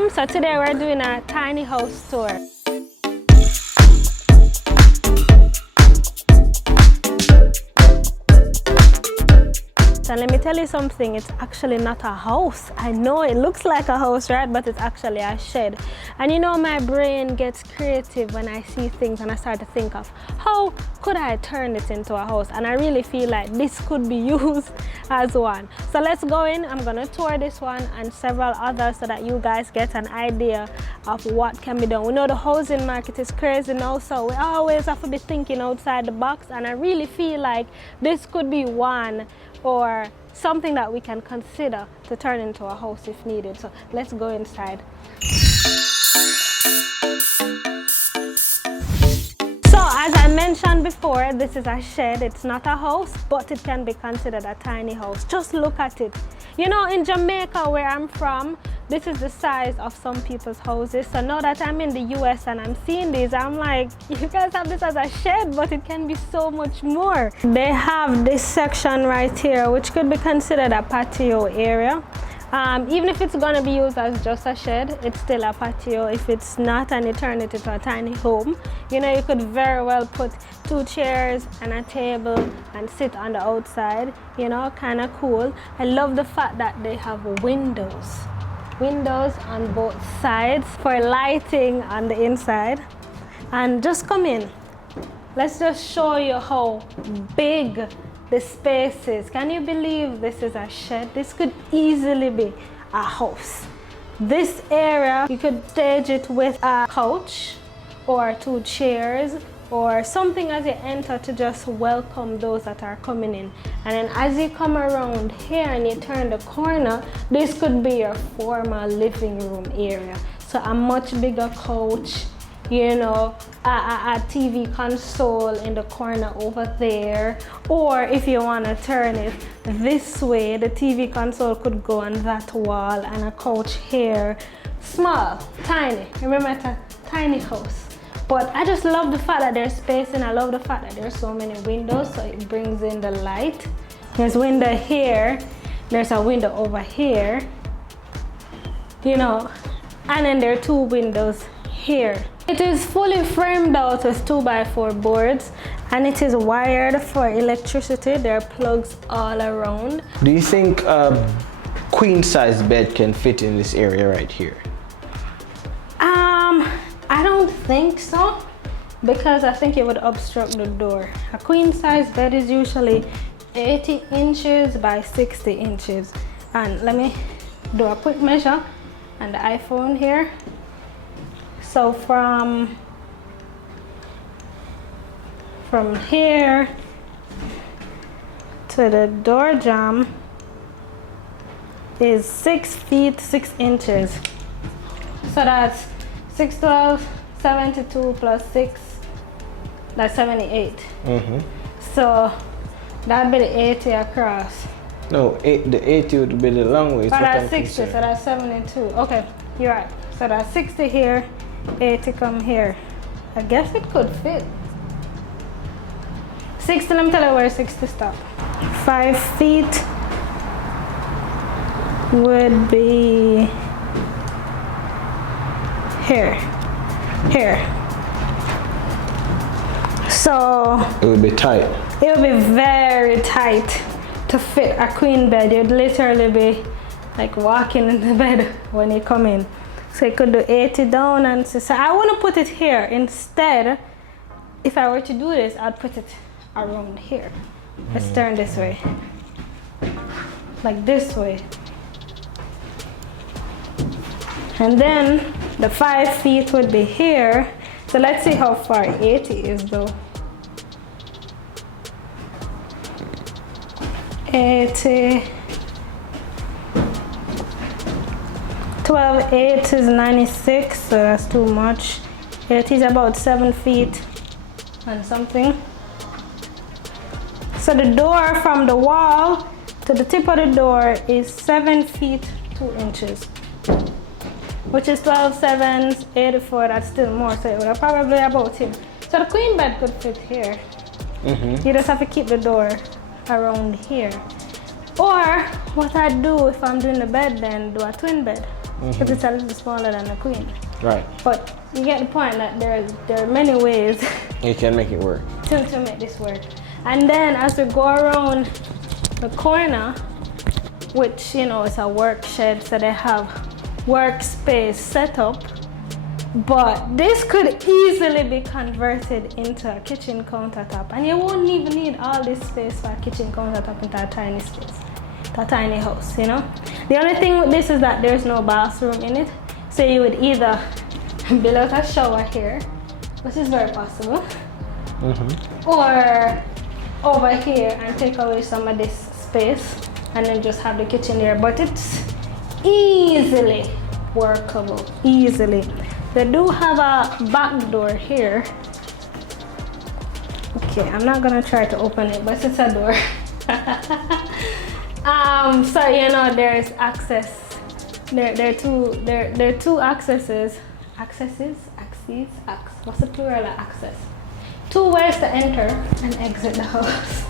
Welcome. So today we're doing a tiny house tour. And let me tell you something, it's actually not a house. I know it looks like a house, right? But it's actually a shed. And you know, my brain gets creative when I see things and I start to think of how could I turn it into a house? And I really feel like this could be used as one. So let's go in. I'm gonna tour this one and several others so that you guys get an idea of what can be done. We know the housing market is crazy now, so we always have to be thinking outside the box. And I really feel like this could be one or something that we can consider to turn into a house if needed. So let's go inside. So as I mentioned before, this is a shed. It's not a house, but it can be considered a tiny house. Just look at it. You know, in Jamaica, where I'm from, this is the size of some people's houses. So now that I'm in the US and I'm seeing these, I'm like, you guys have this as a shed, but it can be so much more. They have this section right here, which could be considered a patio area. Even if it's gonna be used as just a shed, it's still a patio. If it's not and you turn it into a tiny home, you know, you could very well put 2 chairs and a table and sit on the outside, you know, kind of cool. I love the fact that they have windows on both sides for lighting on the inside. And just come in. Let's just show you how big the space is. Can you believe this is a shed? This could easily be a house. This area, you could stage it with a couch or 2 chairs or something as you enter to just welcome those that are coming in. And then as you come around here and you turn the corner, this could be your formal living room area. So a much bigger couch, you know, a TV console in the corner over there. Or if you want to turn it this way, the TV console could go on that wall and a couch here. Small, tiny. Remember, it's a tiny house. But I just love the fact that there's space, and I love the fact that there's so many windows, so it brings in the light. There's a window here, there's a window over here, you know, and then there are 2 windows here. It is fully framed out with 2x4 boards, and it is wired for electricity. There are plugs all around. Do you think a queen size bed can fit in this area right here? I don't think so, because I think it would obstruct the door. A queen size bed is usually 80 inches by 60 inches. And let me do a quick measure on the iPhone here. So from here to the door jamb is 6 feet 6 inches. So that's 612, 72 plus 6, that's 78. So that'd be the 80 across. No, the 80 would be the long way. So that's 60, so that's 72. Okay, you're right. So that's 60 here, 80 come here. I guess it could fit. 60, let me tell you where 60 stop. 5 feet would be here. So it would be tight. It would be very tight to fit a queen bed. You'd literally be like walking in the bed when you come in. So you could do 80 down and so I want to put it here. Instead, if I were to do this, I'd put it around here. Let's turn this way. Like this way. And then the 5 feet would be here. So let's see how far 80 is though. 80. 12, 8 is 96, so that's too much. 80 is about 7 feet and something. So the door from the wall to the tip of the door is 7 feet 2 inches. Which is 12 sevens, 84, that's still more, so it would have probably about him. So the queen bed could fit here. You just have to keep the door around here. Or what I do if I'm doing the bed, then do a twin bed. because it's a little smaller than the queen. Right. But you get the point that there are many ways You can make it work. to make this work. And then as we go around the corner, which you know is a work shed, so they have workspace set up, but this could easily be converted into a kitchen countertop, and you won't even need all this space for a kitchen countertop into a tiny space, a tiny house, you know. The only thing with this is that there's no bathroom in it, so you would either build out a shower here, which is very possible, or over here and take away some of this space and then just have the kitchen there. But it's easily workable, easily. They do have a back door here. Okay, I'm not gonna try to open it, but it's a door. So you know there's access. There are two accesses. What's the plural of access? Two ways to enter and exit the house.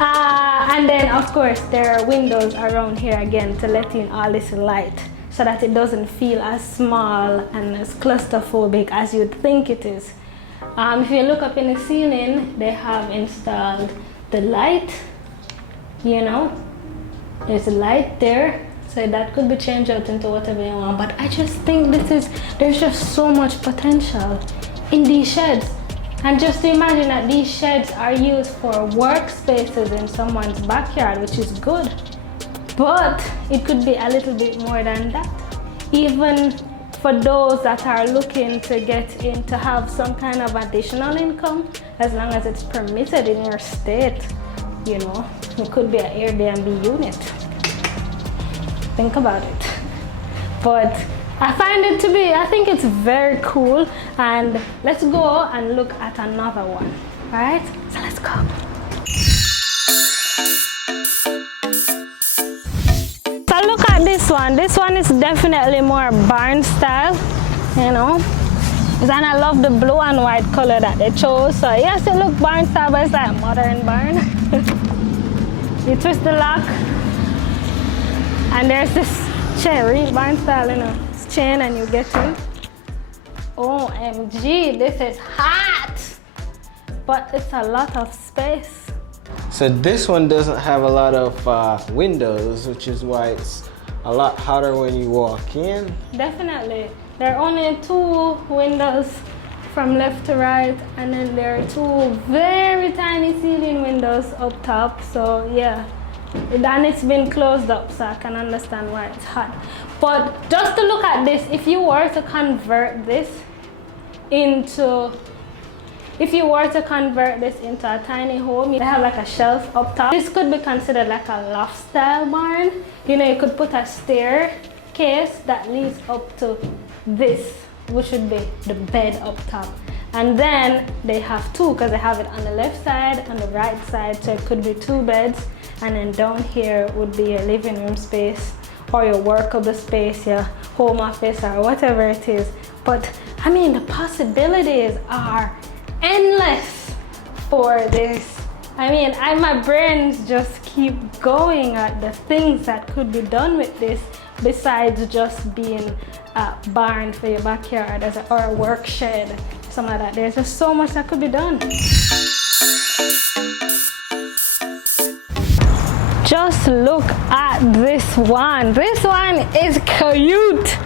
And then of course there are windows around here again to let in all this light so that it doesn't feel as small and as claustrophobic as you'd think it is. If you look up in the ceiling, they have installed the light, you know, there's a light there, so that could be changed out into whatever you want. But I just think there's just so much potential in these sheds. And just imagine that these sheds are used for workspaces in someone's backyard, which is good. But it could be a little bit more than that. Even for those that are looking to get in to have some kind of additional income, as long as it's permitted in your state, you know, it could be an Airbnb unit. Think about it. But I find it to be, I think it's very cool, and let's go and look at another one. All right, so let's go. So look at this one. This one is definitely more barn style, you know. And I love the blue and white color that they chose. So yes, it looks barn style, but it's like a modern barn. You twist the lock, and there's this cherry barn style, you know, chain, and you get in. OMG, this is hot, but it's a lot of space. So this one doesn't have a lot of windows, which is why it's a lot hotter when you walk in. Definitely. There are only 2 windows from left to right, and then there are 2 very tiny ceiling windows up top. So yeah, and it's been closed up, so I can understand why it's hot. But just to look at this, if you were to convert this into a tiny home, you have like a shelf up top. This could be considered like a loft style barn. You know, you could put a staircase that leads up to this, which would be the bed up top. And then they have 2, because they have it on the left side and the right side, so it could be 2 beds. And then down here would be your living room space, or your workable space, your home office, or whatever it is. But I mean, the possibilities are endless for this. I mean, my brains just keep going at the things that could be done with this, besides just being a barn for your backyard or a work shed, something like that. There's just so much that could be done. Just look at this one. This one is cute,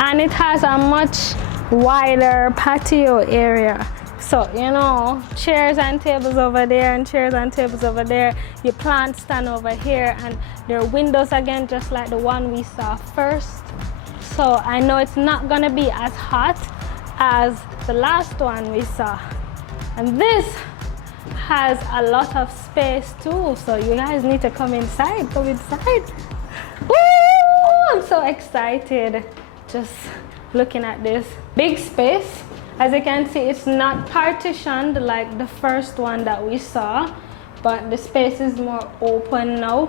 and it has a much wider patio area. So, you know, chairs and tables over there and chairs and tables over there. Your plants stand over here, and there are windows again, just like the one we saw first. So I know it's not gonna be as hot as the last one we saw. And this has a lot of space too, so you guys need to come inside. Woo! I'm so excited just looking at this big space. As you can see, it's not partitioned like the first one that we saw, but the space is more open now.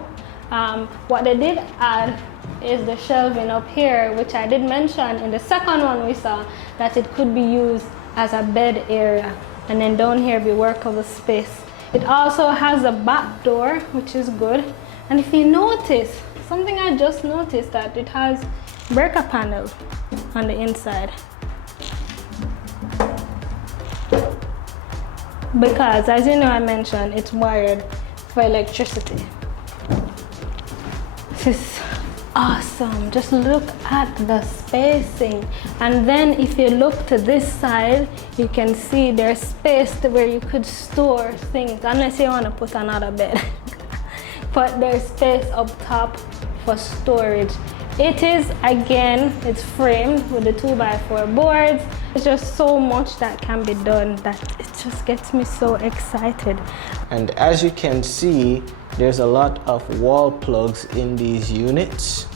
What they did add is the shelving up here, which I did mention in the second one we saw, that it could be used as a bed area. And then down here be workable space. It also has a back door, which is good. And if you notice, something I just noticed, that it has breaker panel on the inside. Because as you know, I mentioned, it's wired for electricity. This is awesome. Just look at the spacing. And then if you look to this side, you can see there's space to where you could store things, unless you want to put another bed. But there's space up top for storage. It is, again, it's framed with the 2x4 boards. It's just so much that can be done that it just gets me so excited. And as you can see, there's a lot of wall plugs in these units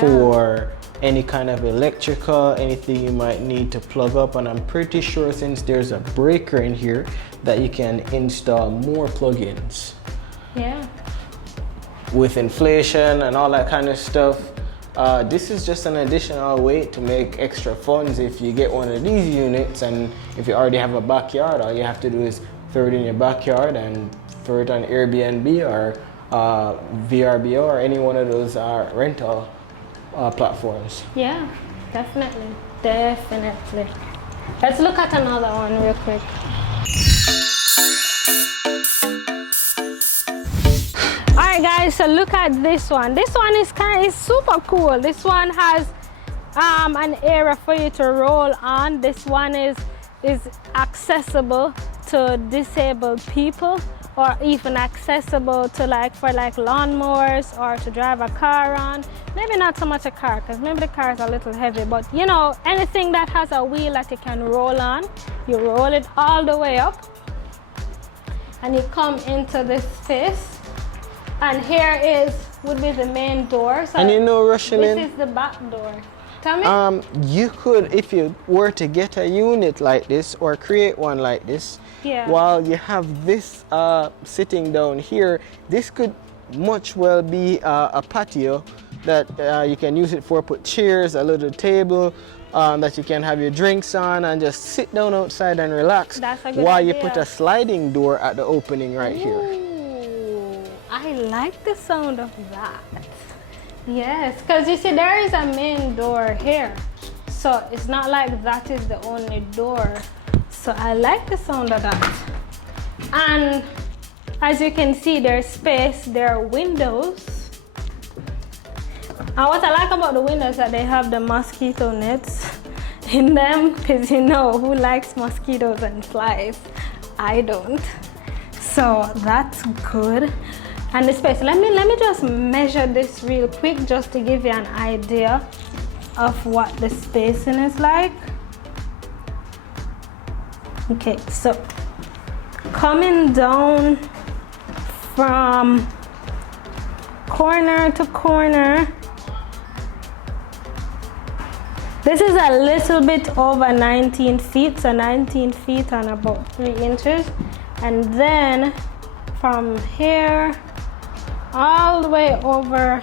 for any kind of electrical, anything you might need to plug up. And I'm pretty sure since there's a breaker in here that you can install more plugins. Yeah. With inflation and all that kind of stuff, this is just an additional way to make extra funds. If you get one of these units, and if you already have a backyard, all you have to do is throw it in your backyard and throw it on Airbnb or VRBO or any one of those rental platforms. Yeah, definitely, definitely. Let's look at another one real quick. Alright guys, so look at this one. This one is super cool. This one has an area for you to roll on. This one is accessible to disabled people, or even accessible to for lawnmowers or to drive a car on. Maybe not so much a car, because maybe the car is a little heavy, but you know, anything that has a wheel that you can roll on, you roll it all the way up and you come into this space. And here would be the main door. So and you know, Rochielin, this is the back door. Tell me. You could, if you were to get a unit like this or create one like this, while you have this sitting down here, this could much well be a patio that you can use it for, put chairs, a little table that you can have your drinks on and just sit down outside and relax while you put a sliding door at the opening right here. I like the sound of that. Yes, because you see there is a main door here. So it's not like that is the only door. So I like the sound of that. And as you can see, there's space, there are windows. And what I like about the windows is that they have the mosquito nets in them, because you know, who likes mosquitoes and flies? I don't. So that's good. And the space, let me just measure this real quick just to give you an idea of what the spacing is like. Okay, so coming down from corner to corner, this is a little bit over 19 feet, so 19 feet and about 3 inches. And then from here all the way over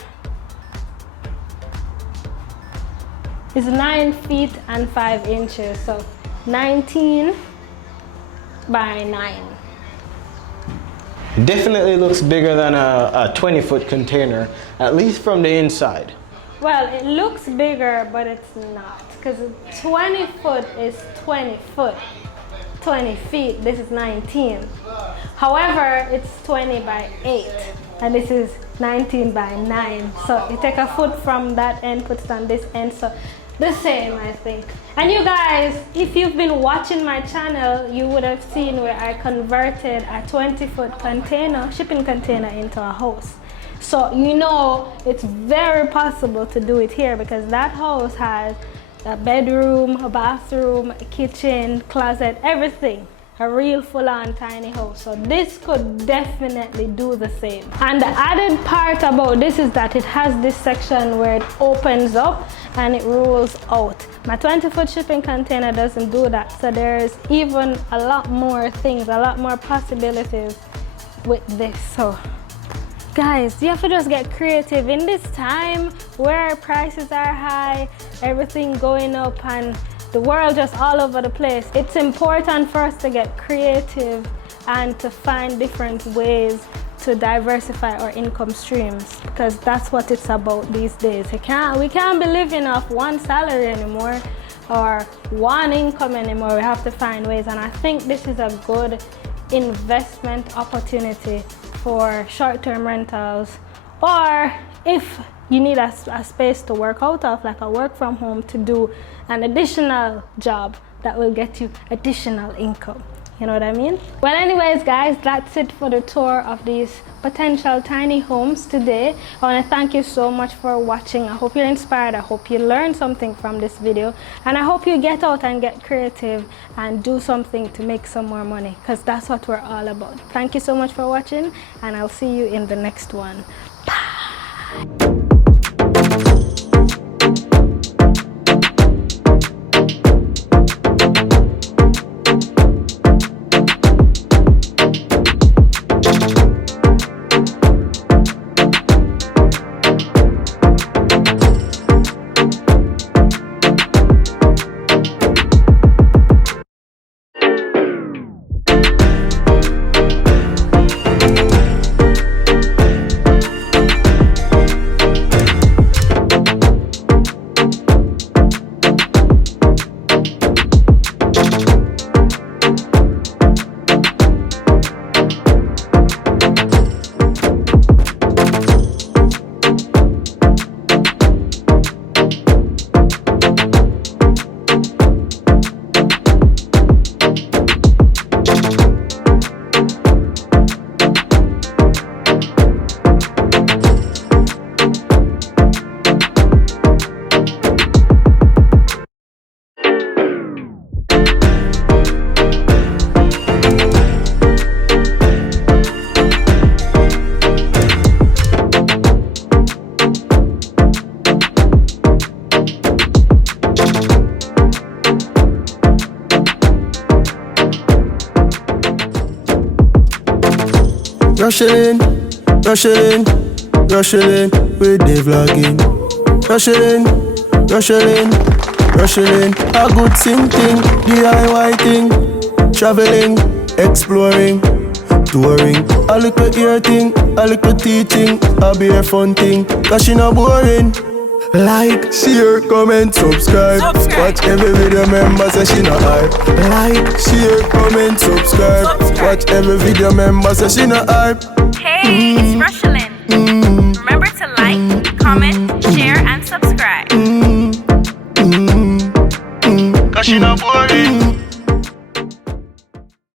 is 9 feet and 5 inches, so 19 by 9. Definitely looks bigger than a 20-foot container, at least from the inside. Well, it looks bigger, but it's not, because 20 foot is 20 foot. 20 feet, this is 19. However, it's 20 by 8. And this is 19 by 9. So you take a foot from that end, put it on this end, so the same, I think. And you guys, if you've been watching my channel, you would have seen where I converted a 20-foot container, shipping container, into a house. So you know it's very possible to do it here, because that house has a bedroom, a bathroom, a kitchen, closet, everything. A real full-on tiny house. So this could definitely do the same. And the added part about this is that it has this section where it opens up and it rolls out. My 20-foot shipping container doesn't do that. So there's even a lot more things, a lot more possibilities with this. So guys, you have to just get creative in this time where prices are high, everything going up, and the world just all over the place. It's important for us to get creative and to find different ways to diversify our income streams, because that's what it's about these days. We can't be living off one salary anymore or one income anymore. We have to find ways, and I think this is a good investment opportunity for short-term rentals, or if you need a space to work out of, like a work from home, to do an additional job that will get you additional income. You know what I mean? Well, anyways, guys, that's it for the tour of these potential tiny homes today. I want to thank you so much for watching. I hope you're inspired. I hope you learned something from this video. And I hope you get out and get creative and do something to make some more money, because that's what we're all about. Thank you so much for watching, and I'll see you in the next one. Bye. Rochielin, Rochielin, Rochielin, with the vlogging. Rochielin, Rochielin, Rochielin, a good thing, DIY thing, traveling, exploring, touring, a little ear thing, a little teaching, a be a fun thing, cause she not boring. Like, share, comment, subscribe. Watch every video, member say she not hype. Like, share, comment, subscribe. Watch every video, member say she not hype. Hey, it's Rochielin. Remember to like, comment, share, and subscribe. Cause she not boring.